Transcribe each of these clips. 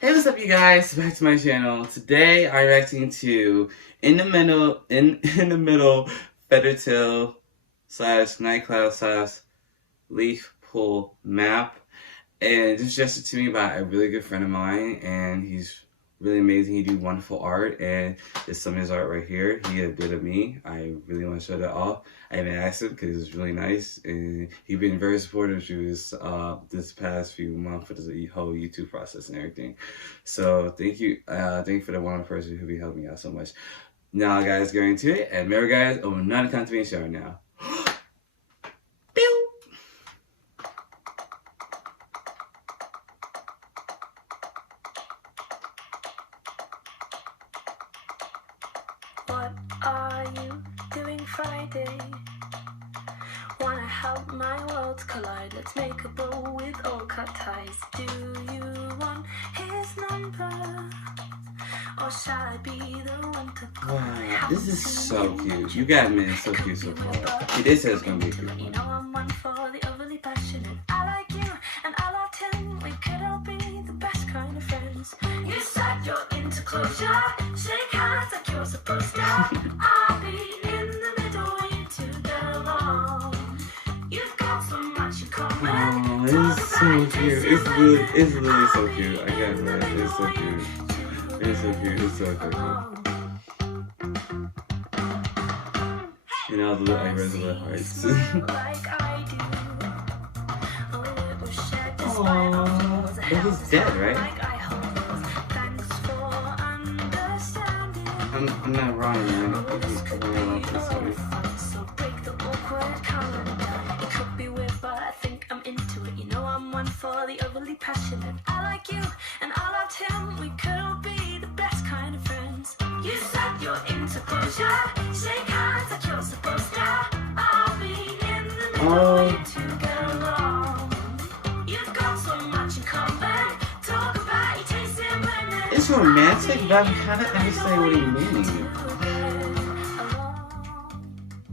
Hey, what's up, you guys? Back to my channel. Today, I'm reacting to in the middle Feathertail slash Nightcloud slash Leaf Pool map, and this is suggested to me by a really good friend of mine, and he's really amazing. He do wonderful art, and there's some of his art right here. He had a bit of me. I really want to show that off. I even asked him because it was really nice, and he's been very supportive through this past few months for the whole YouTube process and everything. So thank you for the one person who be helping me out so much. Now, guys, get into it, and remember, guys, I'm not a content show now. What are you doing Friday? Wanna help my worlds collide? Let's make a bow with all cut ties. Do you want his number? Or shall I be the one to call? Wow, this is so cute. You got me so cute so far. He did say it's gonna be cute. You know I'm one for the overly passionate. I like you and I loved him. We could all be the best kind of friends. You said you're into closure. Shake hands like you're supposed to. I'll be in the middle, you two get along. You've got so much in common. Oh, it's so cute. It's really so cute. I can't lie. It's so cute. It's so cute. It's so cute. And all the little eyebrows and little hearts. Aww. But he's dead, right? I'm not wrong, man. I think he's coming out this way. So break the awkward calendar. It could be weird, but I think I'm into it. You know I'm one for the overly passionate. I like you and I loved him. We could all be the best kind of friends. You said you're into closure. Shake hands like you're supposed to. I'll be in the middle. You two get along. You've got so much in common. Talk about your taste in women. It's romantic, but I'm kind of understanding what he means.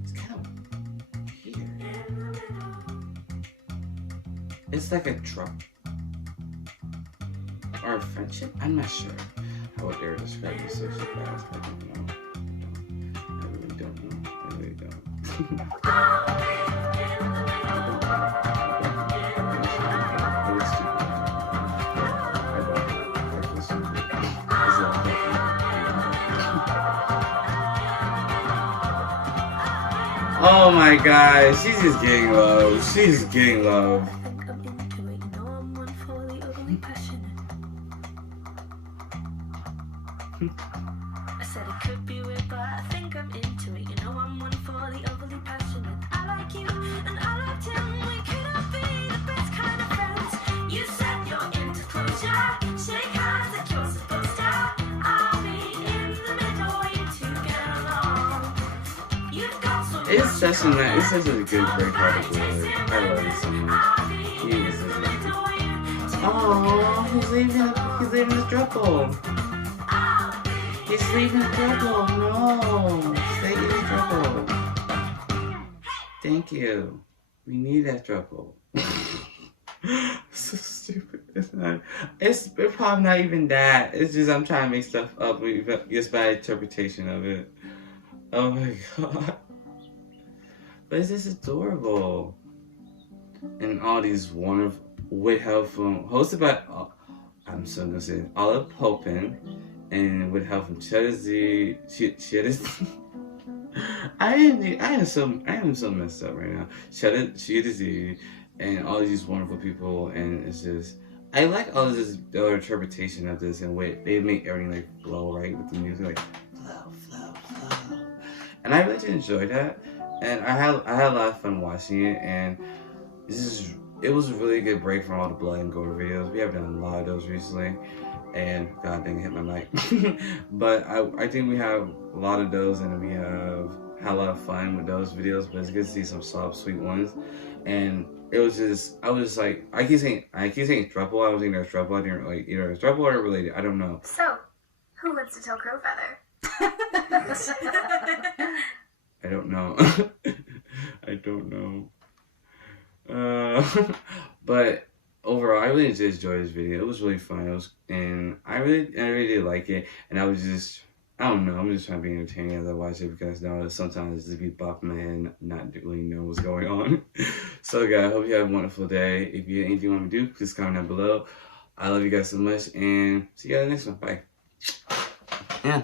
It's kind of weird. It's like a drop or a friendship. I'm not sure how I dare describe this so fast. I don't know. I really don't know. I really don't. Oh my god, she's just getting love. She's just getting love. I said it could be weird, but I think I'm into it. You know I'm one for the overly passionate. I like you and I loved him. We could all be the best kind of friends. You said you're into closure. Shake hands like you're supposed to. I'll be in the middle. You two get along. You've got so It's such a good break out of glory. I love it so much. He is such a good. Oh, he's leaving his trouble. He's leaving his trouble. No, stay in his trouble. Thank you. We need that trouble. So stupid. It's not. It's probably not even that. It's just I'm trying to make stuff up. Just by interpretation of it. Oh my god. But it's just adorable. And all these wonderful, with help from, hosted by, I'm so gonna say, owlipoppen, and with help from Cheddar. I am so messed up right now. Cheddar, and all these wonderful people, and it's just, I like all of this, the interpretation of this, and way they make everything like flow right with the music, like flow, flow, flow. And I really did enjoy that. And I had a lot of fun watching it, and it was a really good break from all the blood and gore videos. We haven't done a lot of those recently, and god dang, it hit my mic. But I think we have a lot of those, and we have had a lot of fun with those videos. But it's good to see some soft, sweet ones. And it was just, I was just like, I keep saying throuple. I was thinking there's throuple. I didn't like either it's throuple or related. I don't know. So, who wants to tell Crowfeather? I don't know. I don't know. But overall, I really did enjoy this video. It was really fun. And I really did like it. And I was just, I don't know, I'm just trying to be entertaining as I watch it, because now sometimes just be bopping my head and not really know what's going on. So guys, I hope you have a wonderful day. If you have anything you want me to do, please comment down below. I love you guys so much, and see you guys next one. Bye. Yeah.